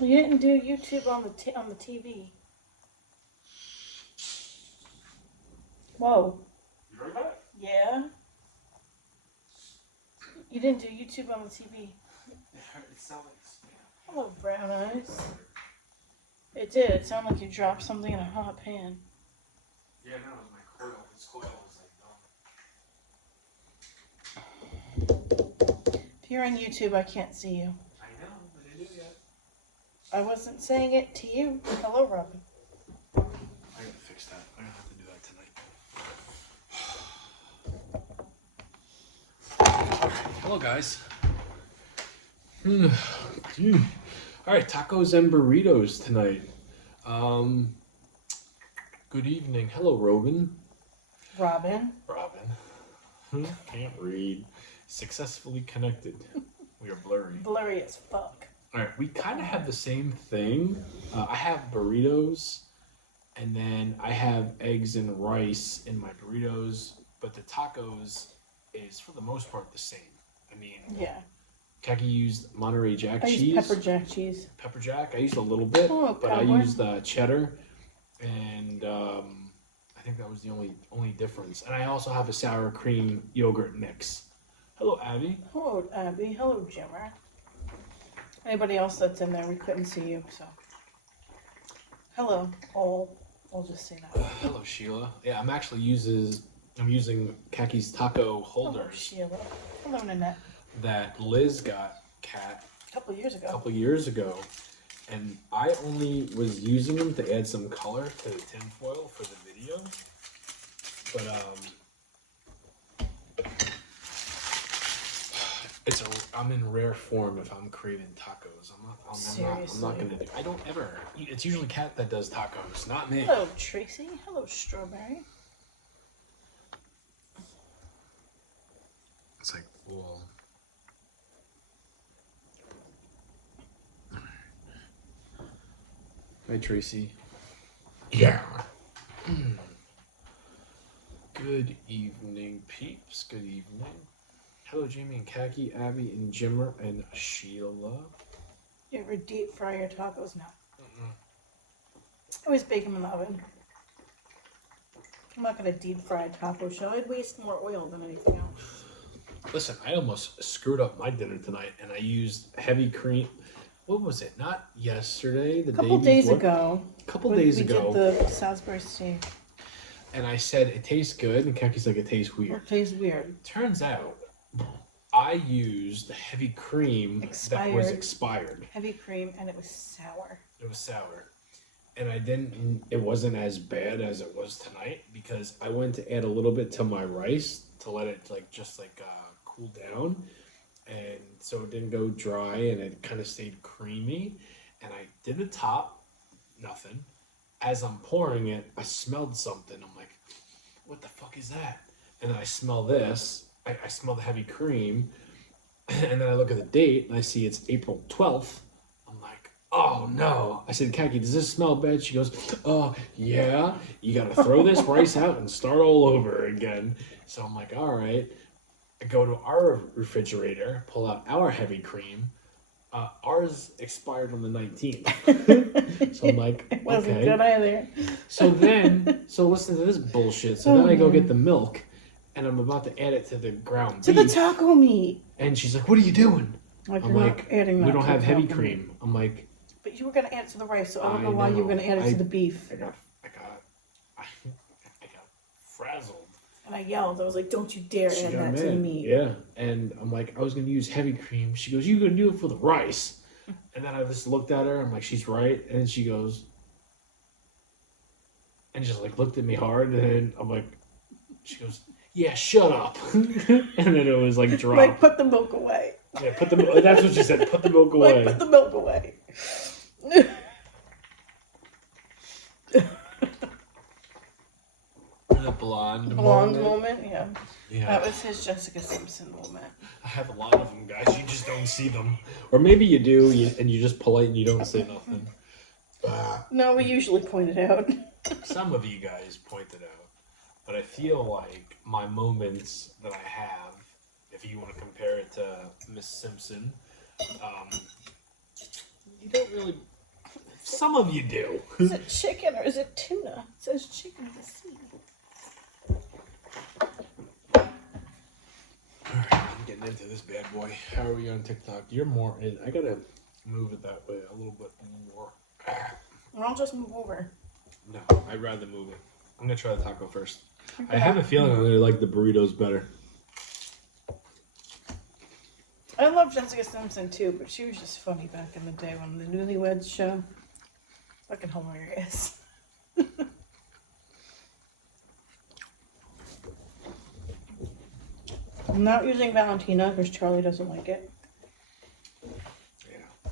Well, you didn't do YouTube on the TV. Whoa. You heard that? Yeah. You didn't do YouTube on the TV. It sounded like spam. Hello, brown eyes. It did. It sounded like you dropped something in a hot pan. Yeah, no, it was my coil. This coil was like dumb. If you're on YouTube, I can't see you. I know, but I didn't do yet. I wasn't saying it to you. Hello, Robin. I gotta fix that. I'm gonna have to do that tonight. Hello, guys. All right, tacos and burritos tonight. Good evening. Hello, Robin. Robin. Can't read. Successfully connected. We are blurry. Blurry as fuck. All right, we kind of have the same thing. I have burritos, and then I have eggs and rice in my burritos, but the tacos is for the most part the same. I mean, yeah. Kaki used Monterey Jack I cheese. used pepper jack cheese. Pepper jack. I used a little bit, but I used cheddar, and I think that was the only difference. And I also have a sour cream yogurt mix. Hello, Abby. Hello, Abby. Hello, Jimmer. Anybody else that's in there, we couldn't see you, so. Hello, all. I'll just say that. Hello, Sheila. Yeah, I'm using Kaki's taco holders. Hello, Sheila. Hello, Nanette. That Liz got Kat A couple years ago, and I only was using them to add some color to the tinfoil for the video. But I'm in rare form if I'm craving tacos. I'm not gonna do. I don't ever. It's usually Kat that does tacos, not me. Hello, Tracy. Hello, Strawberry. It's like, whoa. Hi, Tracy. Yeah. Good evening, peeps. Good evening. Hello, Jamie and Kaki, Abby and Jimmer and Sheila. You ever deep fry your tacos? No. I always bake them in the oven. I'm not going to deep fry a taco shell. I'd waste more oil than anything else. Listen, I almost screwed up my dinner tonight, and I used heavy cream. What was it? Not yesterday, the day before. A couple days ago. We did the Salisbury steak. And I said, it tastes good, and Kaki's like, it tastes weird. It tastes weird. Turns out, I used heavy cream that was expired. Heavy cream, and it was sour. It was sour. And it wasn't as bad as it was tonight, because I went to add a little bit to my rice to let it cool down. And so it didn't go dry, and it kind of stayed creamy. And I did the top, nothing. As I'm pouring it, I smelled something. I'm like, what the fuck is that? And then I smell this. I smell the heavy cream. And then I look at the date, and I see it's April 12th. I'm like, oh no. I said, Kaki, does this smell bad? She goes, oh, yeah. You got to throw this rice out and start all over again. So I'm like, all right. I go to our refrigerator, pull out our heavy cream. Ours expired on the 19th. So I'm like, it wasn't okay. good either. So listen to this bullshit. So then I go get the milk, and I'm about to add it to the ground beef. To the taco meat. And she's like, what are you doing? Like, I'm like, adding that we don't have heavy taco cream. meat. I'm like, but you were going to add it to the rice, so I don't know why you were going to add it to the beef. I got frazzled. And I yelled. I was like, don't you dare add that to the meat. Yeah. And I'm like, I was going to use heavy cream. She goes, you're going to do it for the rice. And then I just looked at her. I'm like, she's right. And then she goes, and just like looked at me hard. And then I'm like, she goes, yeah, shut up. And then it was like dropped. Like, put the milk away. Yeah, that's what she said. Put the milk away. Like, put the milk away. The blonde moment, yeah. Yeah. That was his Jessica Simpson moment. I have a lot of them, guys. You just don't see them. Or maybe you do, and you're just polite and you don't say nothing. No, we usually point it out. Some of you guys pointed out. But I feel like my moments that I have, if you want to compare it to Miss Simpson, You don't really. Some of you do. Is it chicken or is it tuna? It says chicken with a C. Alright, I'm getting into this bad boy. How are we on TikTok? You're more in. I gotta move it that way a little bit more. Well, I'll just move over. No, I'd rather move it. I'm gonna try the taco first. I have a feeling I'm gonna like the burritos better. I love Jessica Simpson too, but she was just funny back in the day when the Newlyweds show. Fucking hilarious. I'm not using Valentina because Charlie doesn't like it. Yeah.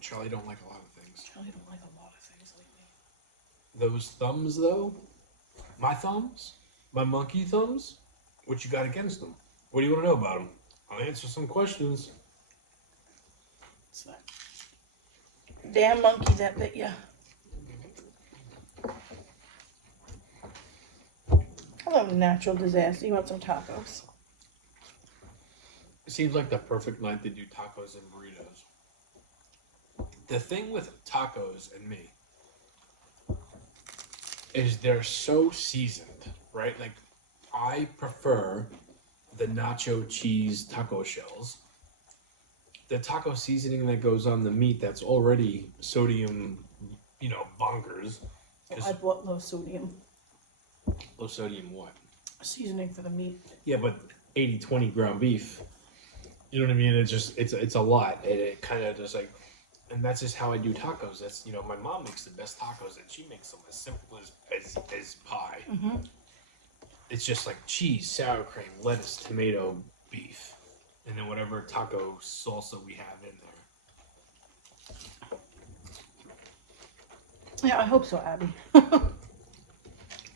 Charlie don't like a lot of things. Charlie don't like a lot of things lately. Those thumbs though, my thumbs, my monkey thumbs, what you got against them? What do you want to know about them? I'll answer some questions. What's that? Damn monkey that bit ya. Hello, natural disaster. You want some tacos? It seems like the perfect night to do tacos and burritos. The thing with tacos and me is they're so seasoned, right? Like, I prefer the nacho cheese taco shells. The taco seasoning that goes on the meat that's already sodium, bonkers. I bought low sodium. Low sodium what? Seasoning for the meat. Yeah, but 80-20 ground beef. You know what I mean? It's just, it's a lot. And it kind of just like, and that's just how I do tacos. That's, my mom makes the best tacos and she makes them as simple as pie. Mm-hmm. It's just like cheese, sour cream, lettuce, tomato, beef. And then whatever taco salsa we have in there. Yeah, I hope so, Abby.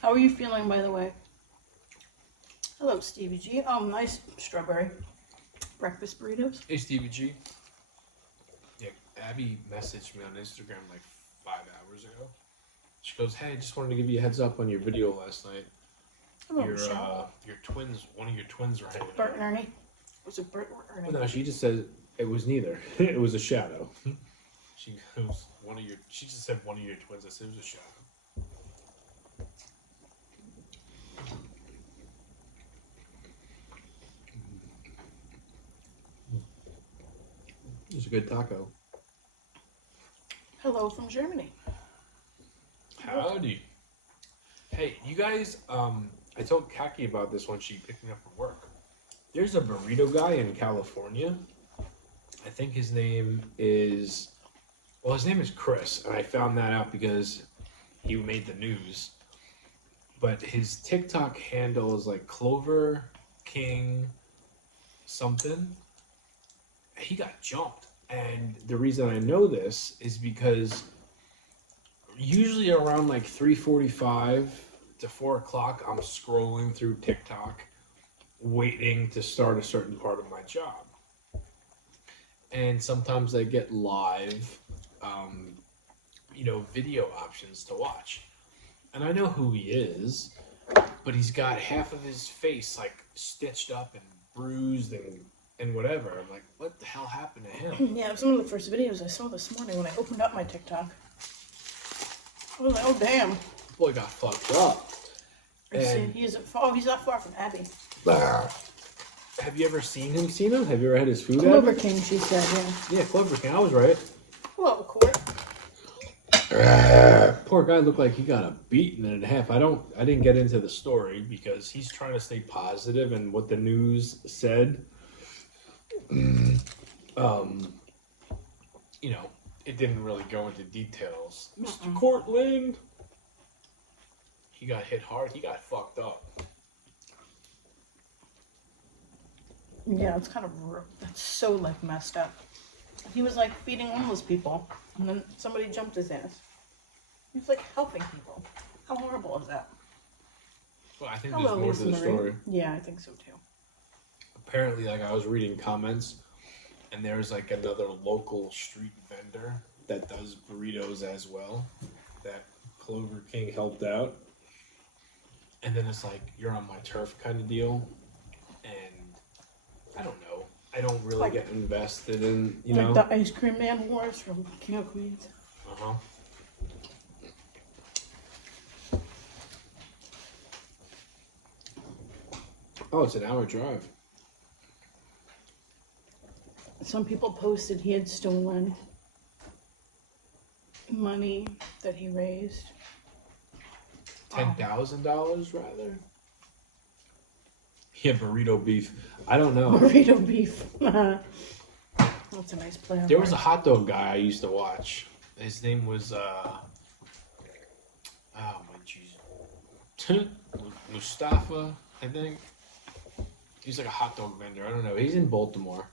How are you feeling, by the way? Hello, Stevie G. Oh, nice strawberry breakfast burritos. Hey, Stevie G. Yeah, Abby messaged me on Instagram like 5 hours ago. She goes, "Hey, I just wanted to give you a heads up on your video last night. Hello, Michelle. Your twins, one of your twins were hanging Bert out." and Ernie. Was it Bert or Ernie? Well, no, she just said it was neither. It was a shadow. She goes, she just said one of your twins. I said it was a shadow. It's a good taco. Hello from Germany. Howdy. Hey, you guys, I told Kaki about this when she picked me up from work. There's a burrito guy in California. I think his name is Chris, and I found that out because he made the news. But his TikTok handle is like Clover King something. He got jumped. And the reason I know this is because usually around like 3:45 to 4 o'clock, I'm scrolling through TikTok waiting to start a certain part of my job. And sometimes I get live, video options to watch. And I know who he is, but he's got half of his face like stitched up and bruised and whatever. I'm like, what the hell happened to him? Yeah, it was one of the first videos I saw this morning when I opened up my TikTok. I was like, oh damn. Boy got fucked up. And He's not far from Abby. have you ever seen him, Cena? Have you ever had his food? Clover King, she said, yeah. Yeah, Clover King. I was right. Hello, Court. Poor guy looked like he got a beating and a half. I didn't get into the story because he's trying to stay positive and what the news said. It didn't really go into details. Mr. Cortland, he got hit hard. He got fucked up. Yeah, it's kind of, that's so like messed up. He was like feeding homeless people, and then somebody jumped his ass. He was like helping people. How horrible is that? Well, I think Hello, there's more to the Lisa Marie. story. Yeah, I think so too. Apparently, like I was reading comments, and there's like another local street vendor that does burritos as well, that Clover King helped out. And then it's like, you're on my turf kind of deal. And I don't know. I don't really Like- get invested in, you like know. the ice cream man wars from King of Queens. Uh-huh. Oh, it's an hour drive. Some people posted he had stolen money that he raised. $10,000 rather. Yeah, burrito beef. I don't know. Burrito beef. That's a nice play. There was a hot dog guy I used to watch. His name was oh my jeez, Mustafa, I think. He's like a hot dog vendor. I don't know. He's in Baltimore.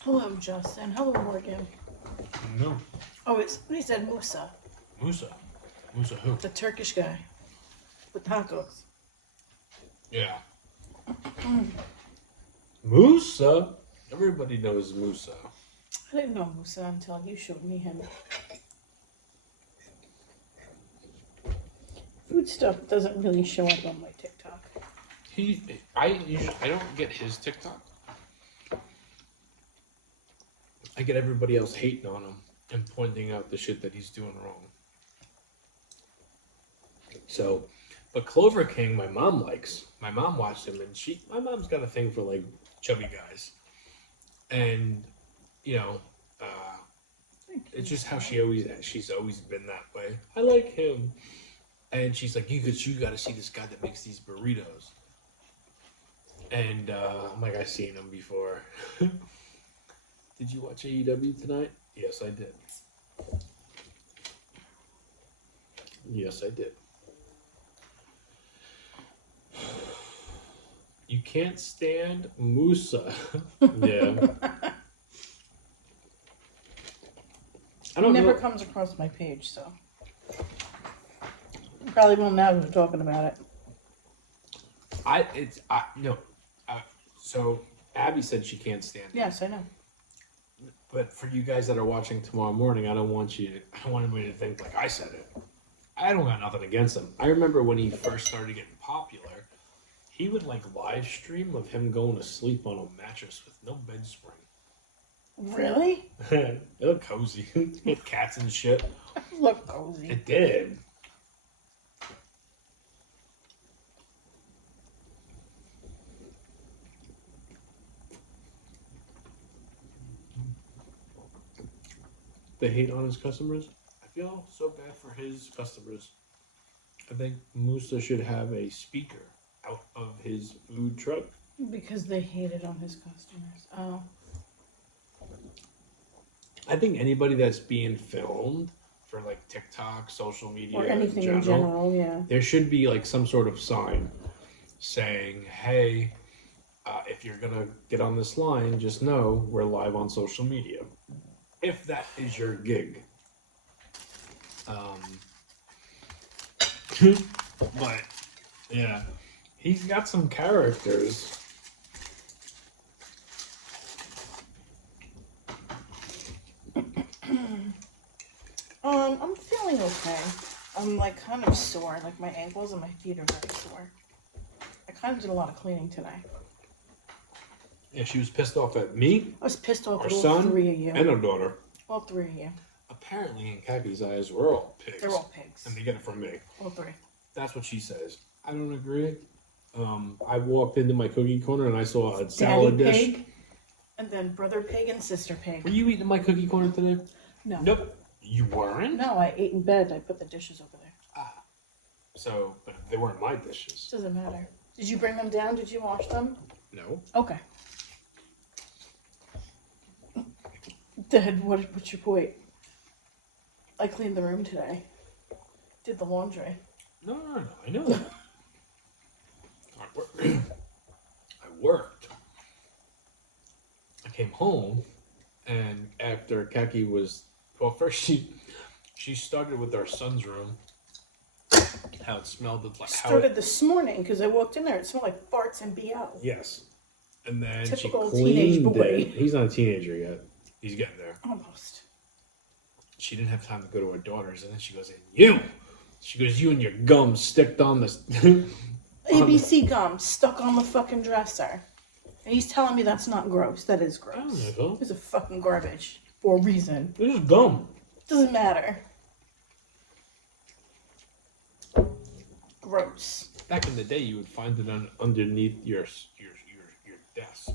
Hello, Justin. Hello, Morgan. No. Oh, he said Musa, Musa. Musa who? the Turkish guy with tacos. Yeah. Musa? Everybody knows Musa. I didn't know Musa until you showed me him. Food stuff doesn't really show up on my TikTok. I don't get his TikTok. I get everybody else hating on him and pointing out the shit that he's doing wrong. So, but Clover King, my mom likes. My mom watched him, and my mom's got a thing for like chubby guys, and you know, it's just how she's always been that way. I like him, and she's like, you got to see this guy that makes these burritos. And I'm like, I've seen him before. Did you watch AEW tonight? Yes, I did. Yes, I did. You can't stand Musa. Yeah. I don't Never know. comes across my page, so you probably won't now we're talking about it. So Abby said she can't stand it. Yes, I know. But for you guys that are watching tomorrow morning, I don't want anybody to think like I said it. I don't got nothing against him. I remember when he first started getting popular, he would like live stream of him going to sleep on a mattress with no bed spring. Really? It looked cozy. He had cats and shit. Look cozy. It did. They hate on his customers. I feel so bad for his customers. I think Musa should have a speaker out of his food truck. Because they hated on his customers. Oh. I think anybody that's being filmed for like TikTok, social media, Or anything in general, yeah. there should be like some sort of sign saying, hey, if you're going to get on this line, just know we're live on social media. If that is your gig. But, yeah, he's got some characters. I'm feeling okay. I'm like kind of sore. Like my ankles and my feet are very sore. I kind of did a lot of cleaning today. Yeah, she was pissed off at me, I was pissed off our at all son, three of you. and our daughter. All three of you. Apparently, in Kaki's eyes, we're all pigs. They're all pigs. And they get it from me. All three. That's what she says. I don't agree. I walked into my cookie corner and I saw a salad Daddy dish. pig, and then brother pig and sister Were pig. you eating my cookie corner today? No. Nope. You weren't? No, I ate in bed. I put the dishes over there. So, but they weren't my dishes. Doesn't matter. Did you bring them down? Did you wash them? No. Okay. Dad, what's your point? I cleaned the room today. Did the laundry. No. I know that. I worked. I came home, and after Kaki was... Well, first she started with our son's room. How it smelled. Started this morning because I walked in there. It smelled like farts and BO. Yes. And then Typical she teenage cleaned boy. it. He's not a teenager yet. He's getting there. Almost. She didn't have time to go to her daughter's, and then she goes in, you! She goes, you and your gum sticked on this. ABC gum stuck on the fucking dresser. And he's telling me that's not gross. That is gross. I don't know. It's a fucking garbage. For a reason. This is gum. Doesn't matter. Gross. Back in the day, you would find it underneath your desk.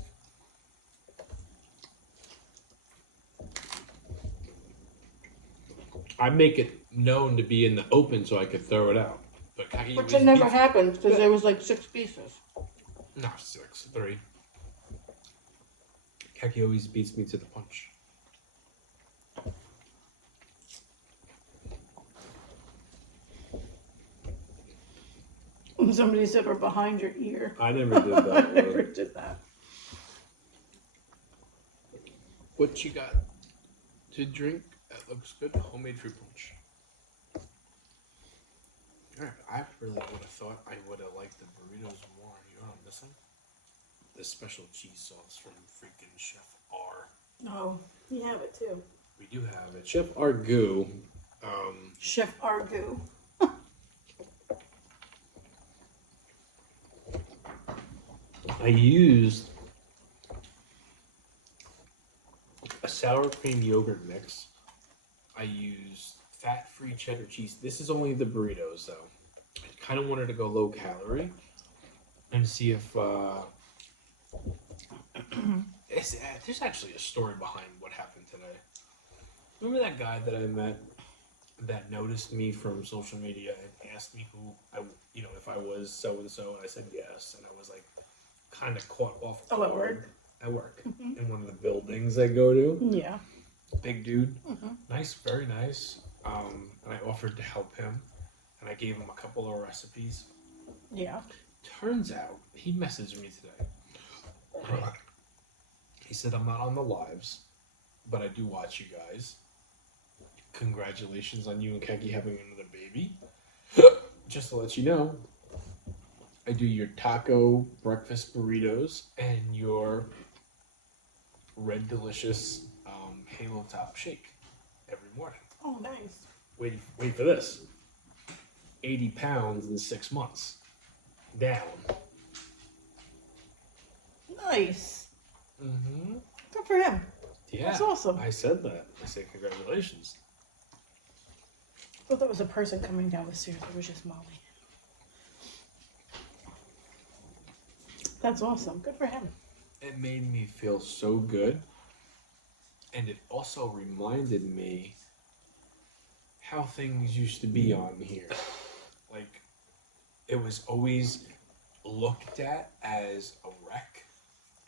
I make it known to be in the open so I could throw it out. But Which it never happened because there was like 6 pieces. No, 6, 3. Kaki always beats me to the punch. Somebody said we're behind your ear. I never did that. I never did that. What you got to drink? That looks good. Homemade fruit punch. Alright, I really would have thought I would have liked the burritos more. You know what I'm missing? The special cheese sauce from freaking Chef R. Oh, you have it too. We do have it. Chef Argu. Chef Argu. I used a sour cream yogurt mix. I used fat-free cheddar cheese. This is only the burritos, though. I kind of wanted to go low calorie and see if there's actually a story behind what happened today. Remember that guy that I met that noticed me from social media and asked me if I was so and so, and I said yes, and I was like kind of caught off guard. At work? At work, in one of the buildings I go to. Yeah. Big dude, nice, very nice. And I offered to help him, and I gave him a couple of recipes. Yeah. Turns out he messaged me today. He said, "I'm not on the lives, but I do watch you guys. Congratulations on you and Keki having another baby. Just to let you know, I do your taco breakfast burritos and your red delicious halo top shake every morning." Oh, nice. Wait for this. 80 pounds in 6 months. Down. Nice. Mm-hmm. Good for him. Yeah. That's awesome. I said that. I said congratulations. I thought that was a person coming down the stairs. It was just Molly. That's awesome. Good for him. It made me feel so good. And it also reminded me how things used to be on here. Like, it was always looked at as a wreck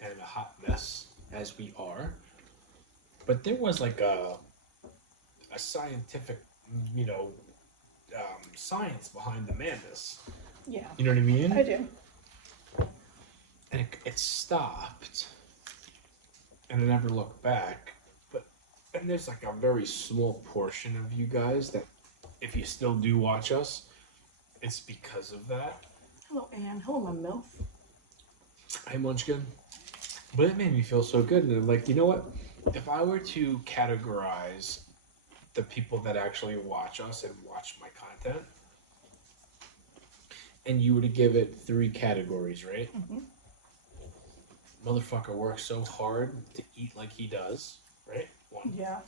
and a hot mess, as we are. But there was like a scientific, science behind the madness. Yeah. You know what I mean? I do. And it stopped. And I never looked back. And there's like a very small portion of you guys that, if you still do watch us, it's because of that. Hello, Anne. Hello, my MILF. Hey, Munchkin. But it made me feel so good. And I'm like, you know what? If I were to categorize the people that actually watch us and watch my content, and you were to give it 3 categories, right? Mm-hmm. Motherfucker works so hard to eat like he does, right? 1. Yeah.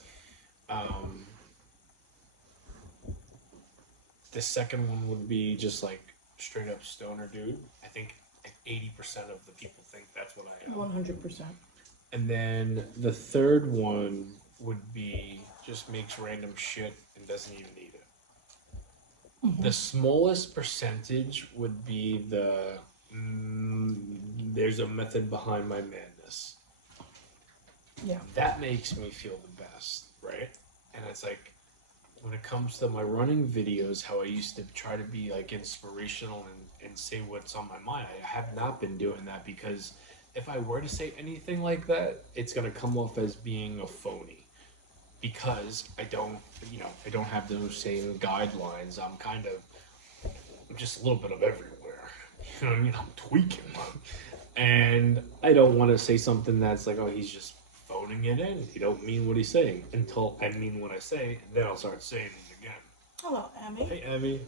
The second one would be just like straight up stoner dude. I think 80% of the people think that's what I am. 100%. And then the third one would be just makes random shit and doesn't even eat it. Mm-hmm. The smallest percentage would be there's a method behind my madness. Yeah. That makes me feel the best, right? And it's like, when it comes to my running videos, how I used to try to be like inspirational and say what's on my mind, I have not been doing that, because if I were to say anything like that, it's going to come off as being a phony, because I don't have those same guidelines. I'm just a little bit of everywhere. You know what I mean? I'm tweaking. And I don't want to say something that's like, oh, he's just phoning it in. He don't mean what he's saying, until I mean what I say, and then I'll start saying it again. Hello, Abby. Hey, Abby.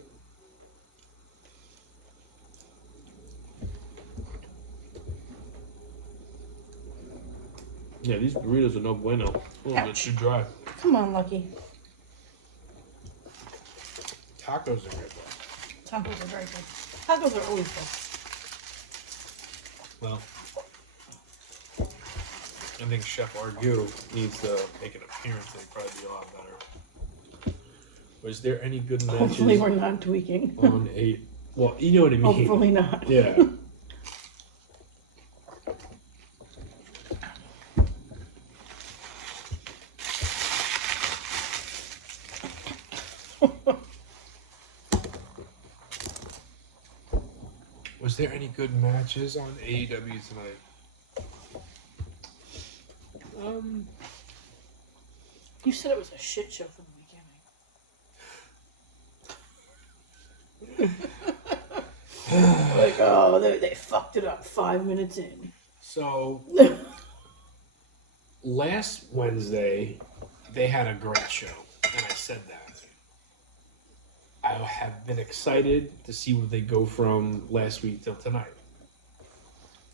Yeah, these burritos are no bueno. A little bit too dry. Come on, Lucky. Tacos are good though. Tacos are very good. Tacos are always good. Well, I think Chef Argu needs to make an appearance. They'd probably be a lot better. Was there any good matches? Hopefully we're not tweaking. On a, well, you know what I mean. Hopefully not. Yeah. Was there any good matches on AEW tonight? You said it was a shit show from the beginning. Like, oh, they fucked it up 5 minutes in. So, last Wednesday, they had a great show, and I said that. I have been excited to see where they go from last week till tonight.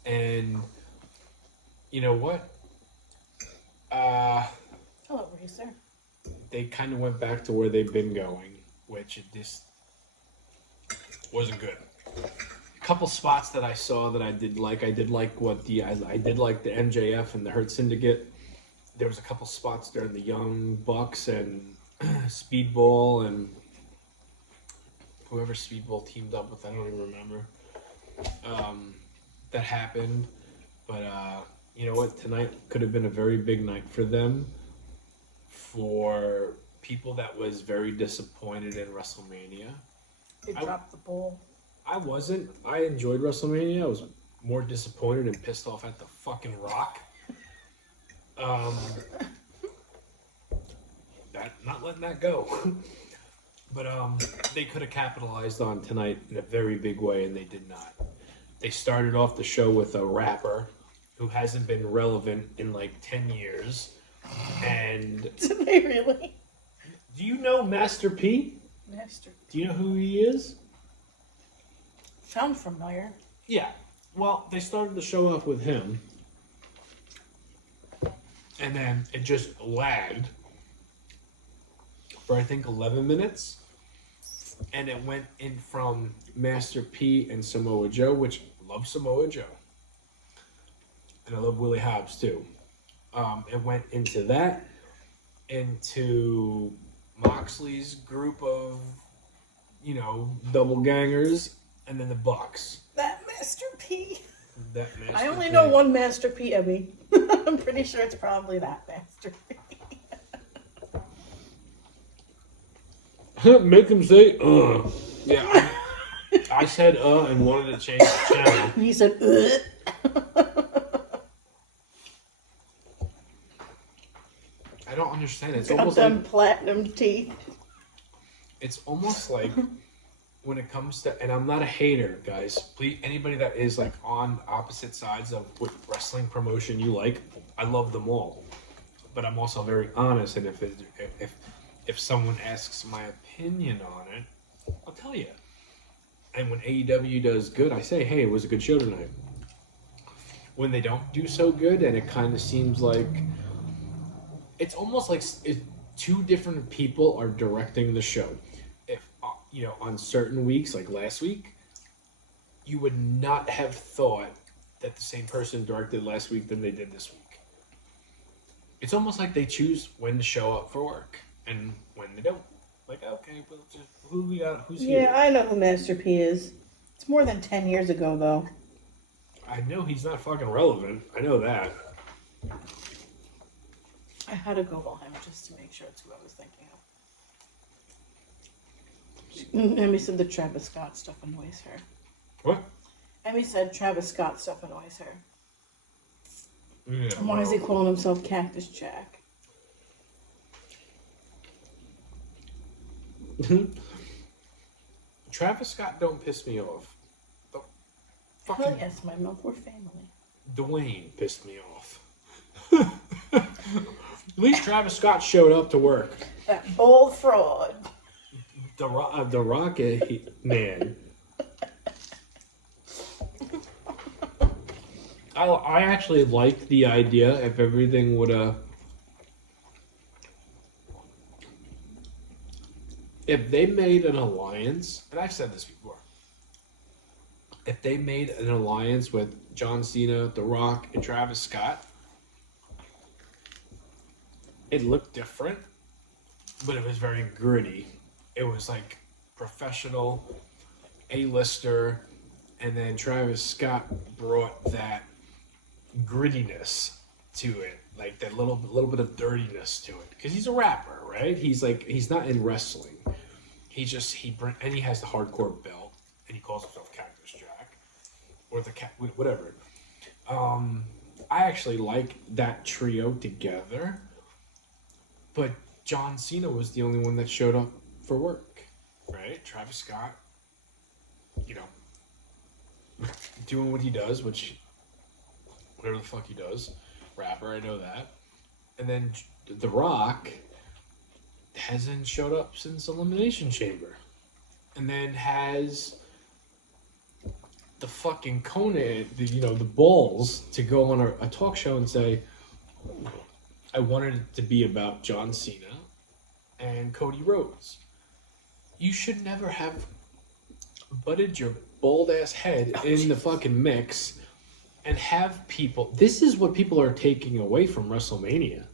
And, you know what? Hello, Racer. They kind of went back to where they've been going, which it just wasn't good. A couple spots that I saw that I did like. I did like I did like the MJF and the Hurt Syndicate. There was a couple spots during the Young Bucks and Speedball and whoever Speedball teamed up with. I don't even remember. That happened, but you know what? Tonight could have been a very big night for them. For people that was very disappointed in WrestleMania. They dropped the ball. I wasn't. I enjoyed WrestleMania. I was more disappointed and pissed off at the fucking Rock. Not letting that go. But they could have capitalized on tonight in a very big way, and they did not. They started off the show with a rapper who hasn't been relevant in like 10 years. And Did they really? do you know Master P? Master. Do you know who he is? Sounds familiar. Yeah. Well, they started the show off with him. And then it just lagged for I think 11 minutes. And it went in from Master P and Samoa Joe, which I love Samoa Joe. And I love Willie Hobbs too. It went into that, into Moxley's group of, double gangers, and then the Bucks. That Master P. That Master I only P. know one Master P, Emmy. I'm pretty sure it's probably that Master P. Make him say, Yeah, I said, and wanted to change the channel. He said, I don't understand. It's got almost them like platinum teeth. it's almost like when it comes to, and I'm not a hater, guys. Please, anybody that is like on opposite sides of what wrestling promotion you like, I love them all. But I'm also very honest, and if someone asks my opinion on it, I'll tell you. And when AEW does good, I say, hey, it was a good show tonight. When they don't do so good, and it kind of seems like it's almost like two different people are directing the show. If on certain weeks, like last week, you would not have thought that the same person directed last week than they did this week. It's almost like they choose when to show up for work and when they don't. Like, okay, but just who we got? Who's here? Yeah, I know who Master P is. It's more than 10 years ago, though. I know he's not fucking relevant. I know that. I had to Google him just to make sure it's who I was thinking of. Emmy said the Travis Scott stuff annoys her. What? Emmy said Travis Scott stuff annoys her. Yeah, Why is he calling himself Cactus Jack? Travis Scott don't piss me off. The Hell fucking yes, my milk, we're family. Dwayne pissed me off. At least Travis Scott showed up to work. That bold fraud. The Rocket man. I actually like the idea if everything would if they made an alliance, and I've said this before, if they made an alliance with John Cena, The Rock, and Travis Scott, it looked different, but it was very gritty. It was like professional, A-lister, and then Travis Scott brought that grittiness to it, like that little bit of dirtiness to it, because he's a rapper, right? He's not in wrestling. And he has the hardcore belt, and he calls himself Cactus Jack, or the cat, whatever. I actually like that trio together, but John Cena was the only one that showed up for work, right? Travis Scott, you know, doing what he does, which whatever the fuck he does, rapper, I know that. And then The Rock hasn't showed up since Elimination Chamber, and then has the fucking Conan, the balls to go on a talk show and say, I wanted it to be about John Cena and Cody Rhodes. You should never have butted your bald ass head in the fucking mix and have people. This is what people are taking away from WrestleMania,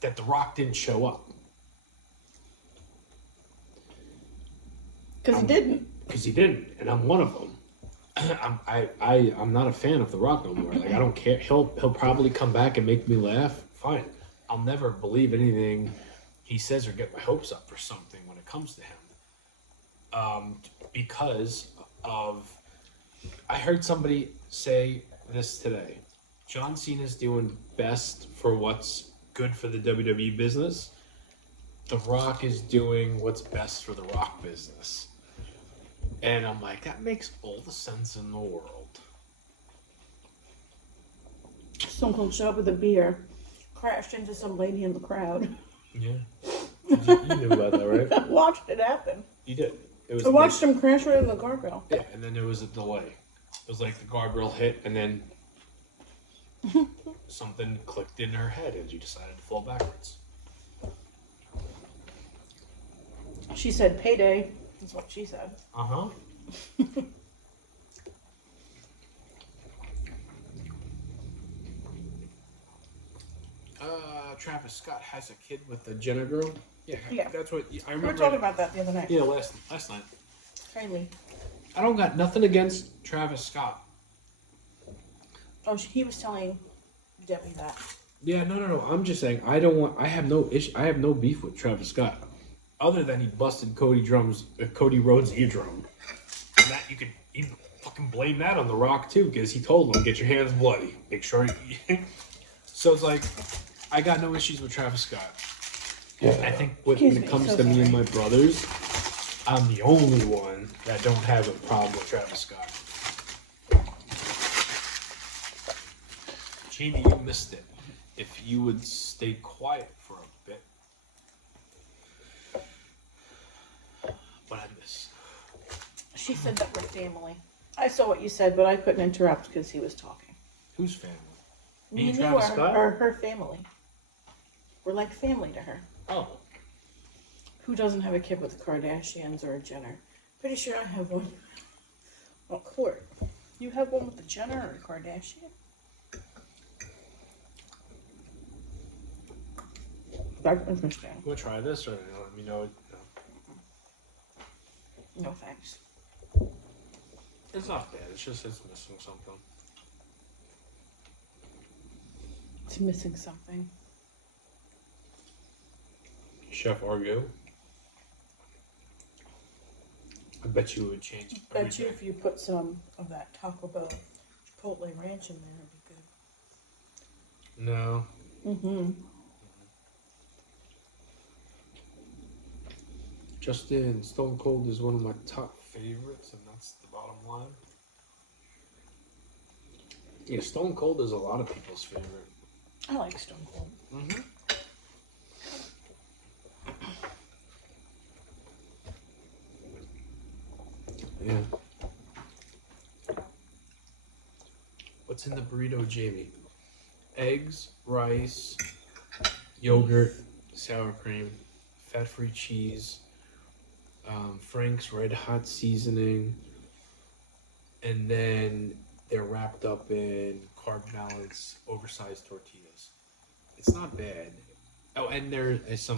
that The Rock didn't show up. Because he didn't. Because he didn't, and I'm one of them. I'm not a fan of The Rock no more. Like, I don't care. He'll probably come back and make me laugh. Fine. I'll never believe anything he says or get my hopes up for something when it comes to him. Because of, I heard somebody say this today. John Cena's doing best for what's good for the WWE business. The Rock is doing what's best for the Rock business. And I'm like, that makes all the sense in the world. Stone Cold showed up with a beer, crashed into some lady in the crowd. Yeah. You knew about that, right? I watched it happen. You did. I watched him crash right in the guardrail. Yeah, and then there was a delay. It was like the guardrail hit, and then something clicked in her head, and she decided to fall backwards. She said, "Payday." That's what she said. Uh-huh. Travis Scott has a kid with the Jenner girl. Yeah. That's what I remember. We were talking about that the other night. Yeah, last night. Kylie. I don't got nothing against Travis Scott. Oh, he was telling Debbie that. Yeah, no. I'm just saying I have no issue. I have no beef with Travis Scott, other than he busted Cody Rhodes' eardrum. And that you could even fucking blame that on The Rock too, because he told him, "Get your hands bloody. Make sure." So it's like, I got no issues with Travis Scott. Yeah. I think when it comes to me and my brothers, I'm the only one that don't have a problem with Travis Scott. Jamie, you missed it. If you would stay quiet for a bit. What I miss? She said that we're family. I saw what you said, but I couldn't interrupt because he was talking. Whose family? Me and Travis Scott? Are her family. We're like family to her. Oh. Who doesn't have a kid with the Kardashians or a Jenner? Pretty sure I have one. Oh, Court. You have one with the Jenner or a Kardashian? That's interesting. You want to try this or let me know? No thanks. It's not bad. It's just it's missing something. It's missing something. Chef Argo. I bet you it would change. I bet you if you put some of that Taco Bell Chipotle ranch in there, it'd be good. No. Mm-hmm. Justin, Stone Cold is one of my top favorites, and that's the bottom line. Yeah, Stone Cold is a lot of people's favorite. I like Stone Cold. Mm-hmm. Yeah. What's in the burrito, Jamie? Eggs, rice, yogurt, sour cream, fat-free cheese, Frank's Red Hot seasoning, and then they're wrapped up in carb balance, oversized tortillas. It's not bad. Oh, and there's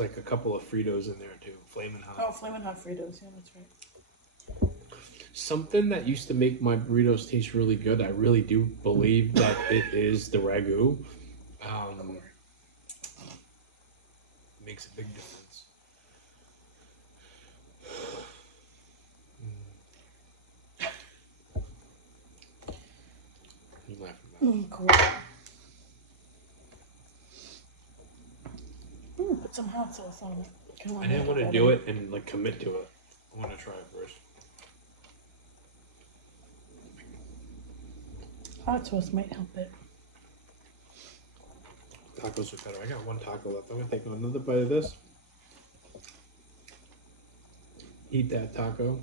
like a couple of Fritos in there too, Flamin' Hot. Oh, Flamin' Hot Fritos. Yeah, that's right. Something that used to make my burritos taste really good, I really do believe that it is the ragu. Makes a big difference. You laughing about? Cool. Put some hot sauce on it. I didn't want to do it and like commit to it. I want to try it first. Hot sauce might help it. Tacos are better. I got one taco left. I'm gonna take another bite of this. Eat that taco.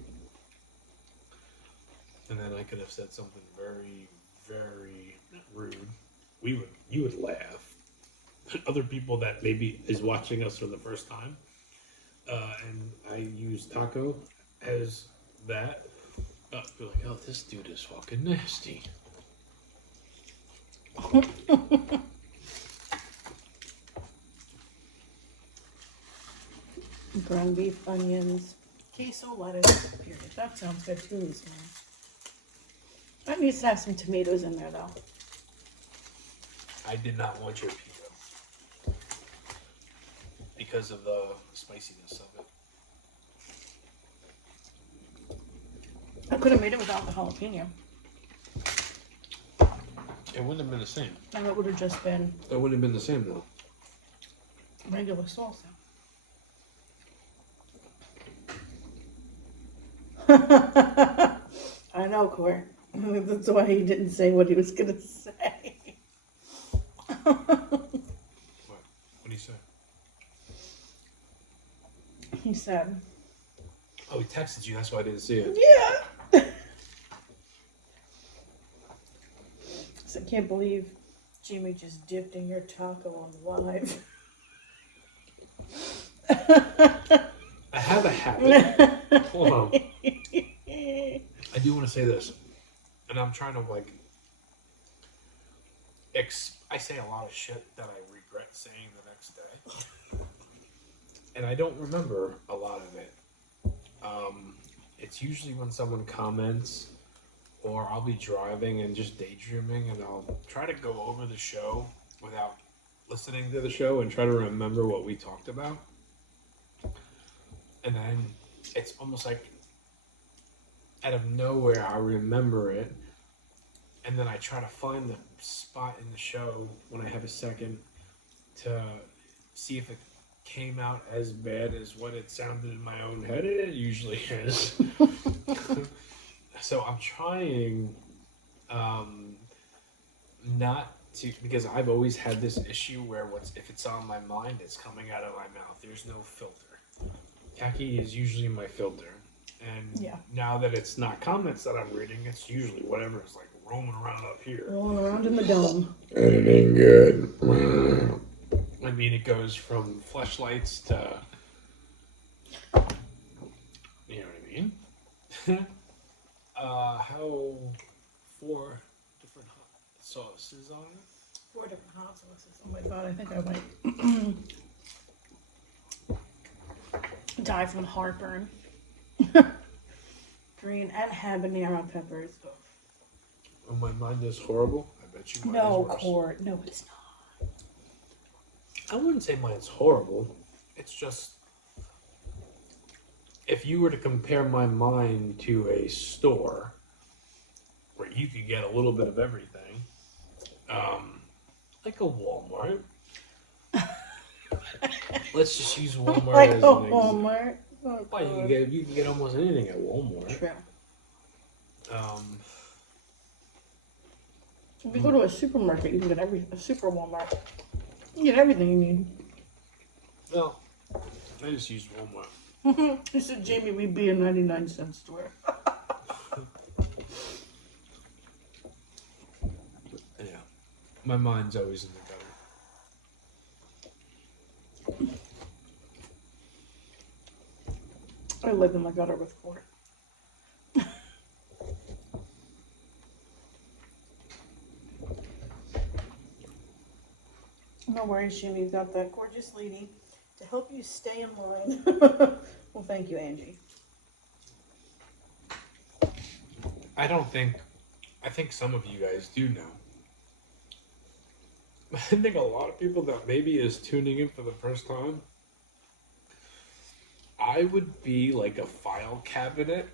And then I could have said something very, very rude. You would laugh. Other people that maybe is watching us for the first time. And I use taco as that. Be like, oh, this dude is fucking nasty. Ground beef, onions, queso, lettuce, period. That sounds good too, this one. That needs to have some tomatoes in there, though. I did not want your pita because of the spiciness of it. I could have made it without the jalapeno. It wouldn't have been the same. And it would have just been That wouldn't have been the same though. regular salsa. I know, Court. That's why he didn't say what he was going to say. What? What did he say? He said, Oh, he texted you. That's why I didn't see it. yeah. So I can't believe Jimmy just dipped in your taco on live. I have a habit. Hold on. I do want to say this, and I'm trying to like. I say a lot of shit that I regret saying the next day, and I don't remember a lot of it. It's usually when someone comments, or I'll be driving and just daydreaming, and I'll try to go over the show without listening to the show and try to remember what we talked about. And then it's almost like out of nowhere I remember it, and then I try to find the spot in the show when I have a second to see if it came out as bad as what it sounded in my own head. It usually is. So I'm trying not to, because I've always had this issue where if it's on my mind, it's coming out of my mouth. There's no filter. Khaki is usually my filter. And Yeah. now that it's not comments that I'm reading, it's usually whatever is like roaming around up here. Rolling around in the dome. Editing good. I mean, it goes from fleshlights to, you know what I mean? How 4 different hot sauces on it? 4 different hot sauces. Oh my god, I think I might die from heartburn. Green and habanero peppers. Oh, my mind is horrible. I bet you mine No, is worse. Court. No, it's not. I wouldn't say mine's horrible. It's just, if you were to compare my mind to a store where you could get a little bit of everything, like a Walmart. Let's just use Walmart Like as a an example. Walmart. Oh, Well, God. you can get almost anything at Walmart. True. If you go to a supermarket, you can get a super Walmart. You get everything you need. Well, I just use Walmart. He said, Jamie, we'd be a 99-cent store. My mind's always in the gutter. I live in the gutter with Court. No worries, Jimmy. You've got that gorgeous lady to help you stay in line. Well, thank you, Angie. I think some of you guys do know. I think a lot of people that maybe is tuning in for the first time, I would be like a file cabinet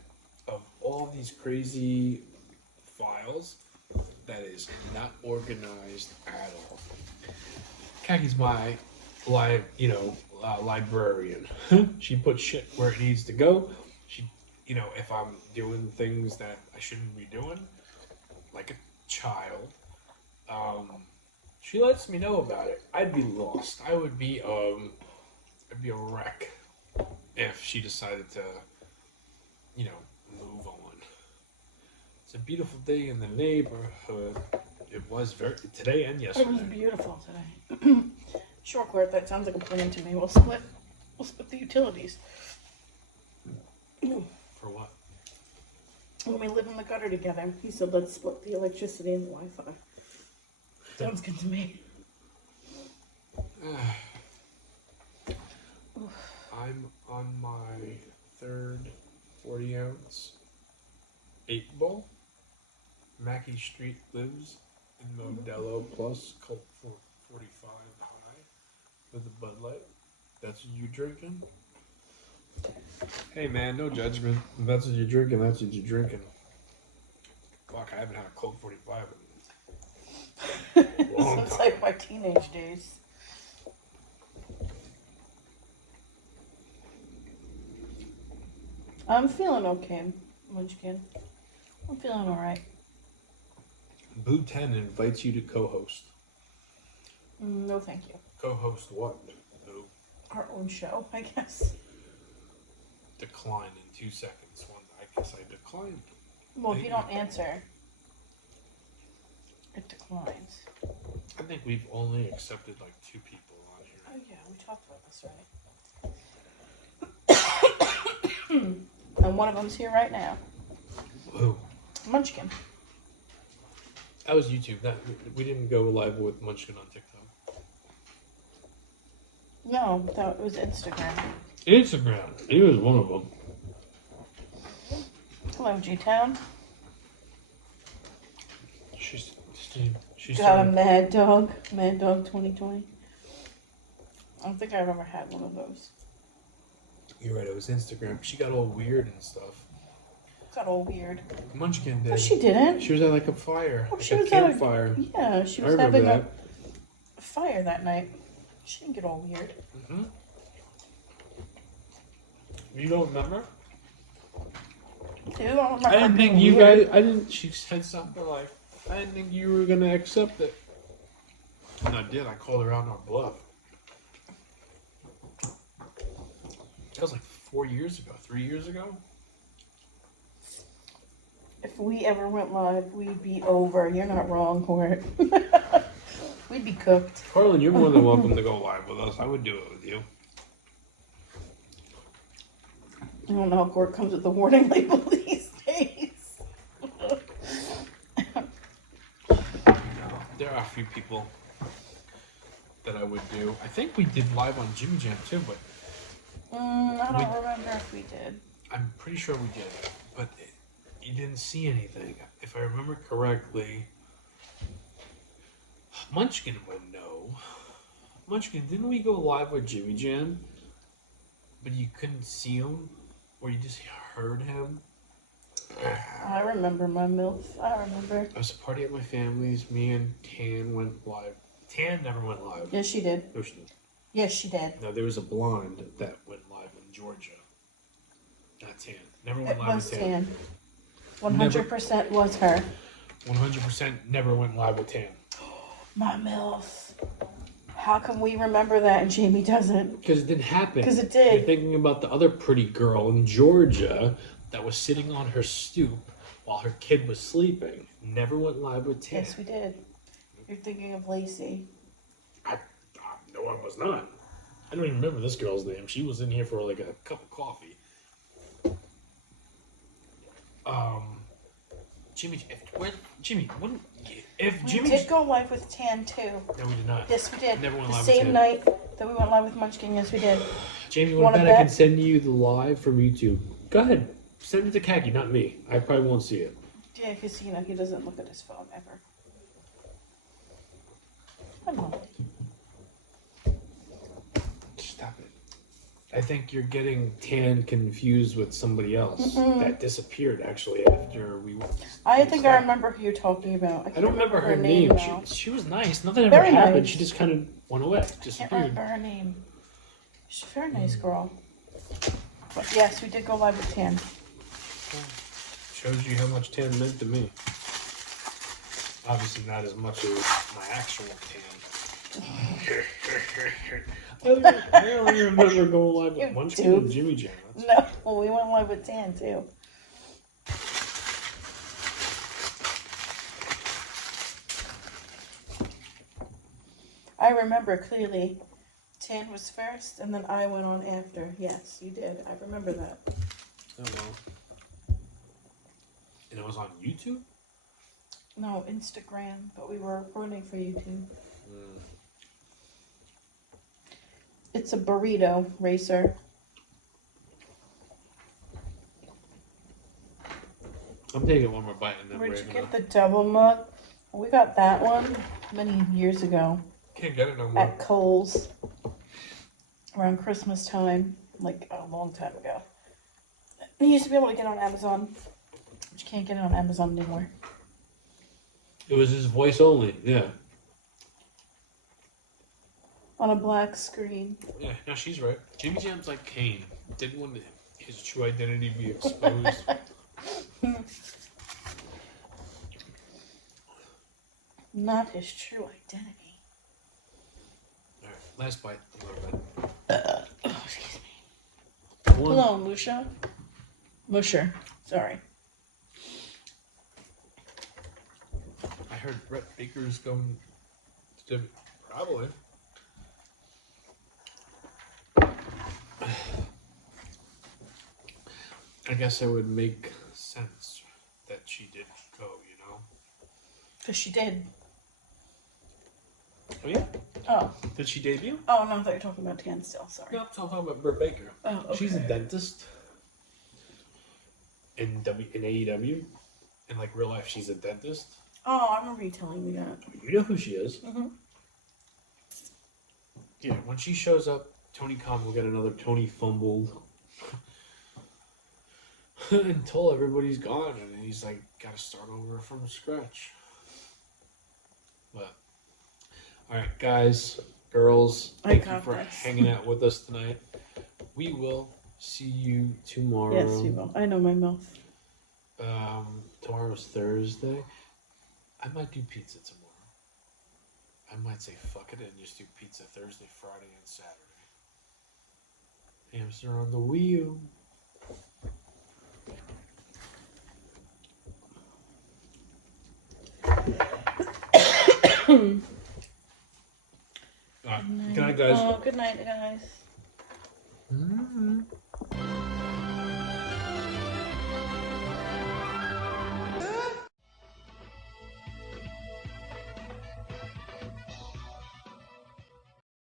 of all these crazy files that is not organized at all. Kaki's my librarian. She puts shit where it needs to go. She, if I'm doing things that I shouldn't be doing, like a child, she lets me know about it. I'd be lost. I'd be a wreck if she decided to, move on. It's a beautiful day in the neighborhood. It was today and yesterday. It was beautiful today. Sure, Court. That sounds like a plan to me. We'll split the utilities. For what? When we live in the gutter together, he said let's split the electricity and the Wi-Fi. Sounds good to me. I'm on my third 40-ounce 8-ball. Mackey Street lives in Modelo plus Colt 45 high with a Bud Light. That's what you drinking? Hey man, no judgment. If that's what you're drinking, that's what you're drinking. Fuck, I haven't had a Colt 45 in a long Since time. like my teenage days. I'm feeling okay, Munchkin. I'm feeling alright. Boo 10 invites you to co-host. No, thank you. Co-host what? Boo. Our own show, I guess. Decline in 2 seconds. I guess I declined. Well, if you don't answer, it declines. I think we've only accepted like 2 people on here. Oh yeah, we talked about this, right? And one of them's here right now. Who? Munchkin. That was YouTube. We didn't go live with Munchkin on TikTok. No, that was Instagram. Instagram. He was one of them. Hello, G-Town. She's Got a Mad Dog 2020. I don't think I've ever had one of those. You're right, it was Instagram. She got all weird and stuff. Got all weird. Munchkin did. No, she didn't. She was at like a fire. Oh, like she a was campfire. Yeah, she was I remember having that. a fire that night. She didn't get all weird. Mm-hmm. You don't remember? Dude, I don't remember. I didn't think you guys. She said something like, I didn't think you were gonna accept it. And I did. I called her out on our bluff. That was like 4 years ago, 3 years ago. If we ever went live, we'd be over. You're not wrong, Court. We'd be cooked. Carlin, you're more than welcome to go live with us. I would do it with you. I don't know how Court comes with the warning label these days. There are a few people that I would do. I think we did live on Jimmy Jam too, but I don't remember if we did. I'm pretty sure we did. But you didn't see anything. If I remember correctly, Munchkin would know. Munchkin, didn't we go live with Jimmy Jam? But you couldn't see him? Or you just heard him? I remember my MILF. I remember. It was a party at my family's. Me and Tan went live. Tan never went live. Yes, she did. No, she didn't. Yes, she did. No, there was a blonde that went live in Georgia. Not Tan. Never went It live was with Tan. Tan. 100% was her. 100% never went live with Tan. My MILF. How come we remember that and Jamie doesn't? Because it didn't happen. Because it did. You're thinking about the other pretty girl in Georgia that was sitting on her stoop while her kid was sleeping. Never went live with Tan. Yes, we did. You're thinking of Lacey. No, I was not. I don't even remember this girl's name. She was in here for like a cup of coffee. Jimmy, if We Jimmy, did go live with Tan too. no, we did not. Yes, we did. Never went The live with same Tan. night that we went live with Munchkin. Yes, we did. Jamie, Wanna what bet I can bet? send you the live from YouTube? Go ahead, send it to Khaki, not me. I probably won't see it. Yeah, because he doesn't look at his phone ever. I don't know. Stop it. I think you're getting Tan confused with somebody else that disappeared actually after we. I think I remember who you're talking about. I don't remember her name. now. She was nice. Nothing ever Very happened. nice. She just kind of went away, Can't disappeared. remember her name. She's a very nice girl. But yes, we did go live with Tan. Shows you how much Tan meant to me. Obviously, not as much as my actual Tan. I only remember going live with You Munchkin and dude. Jimmy Jam. No, we went live with Tan too. I remember clearly. Tan was first, and then I went on after. Yes, you did. I remember that. Oh well. And it was on YouTube? No, Instagram, but we were recording for YouTube. It's a burrito racer. I'm taking one more bite and then Where'd we're you gonna... get the double mug? We got that one many years ago Can't get it no more. at Kohl's around Christmas time, like a long time ago. You used to be able to get it on Amazon, but you can't get it on Amazon anymore. It was his voice only, yeah. On a black screen. Yeah, no, she's right. Jimmy Jam's like Kane. Didn't want his true identity be exposed. Not his true identity. Alright, last bite. Oh, excuse me. One. Hello, Lucia. Musher. Sorry. I heard Brett Baker's going to... Probably. I guess it would make sense that she did go, you know? Because she did. Oh, yeah? Oh. Did she debut? Oh, no, I thought you were talking about Tan still. Sorry. No, I'm talking about Brett Baker. Oh, okay. She's a dentist. In AEW. In, like, real life, she's a dentist. Oh, I remember you telling me that. You know who she is. Mm-hmm. Yeah, when she shows up, Tony Khan will get another Tony fumbled. Until everybody's gone, and he's like, gotta start over from scratch. But, alright, guys, girls, thank you for hanging out with us tonight. We will see you tomorrow. Yes, you will. I know my mouth. Tomorrow's Thursday. I might do pizza tomorrow. I might say fuck it and just do pizza Thursday, Friday, and Saturday. Hamster on the wheel. Good night, guys. Oh, good night, guys. Mm-hmm.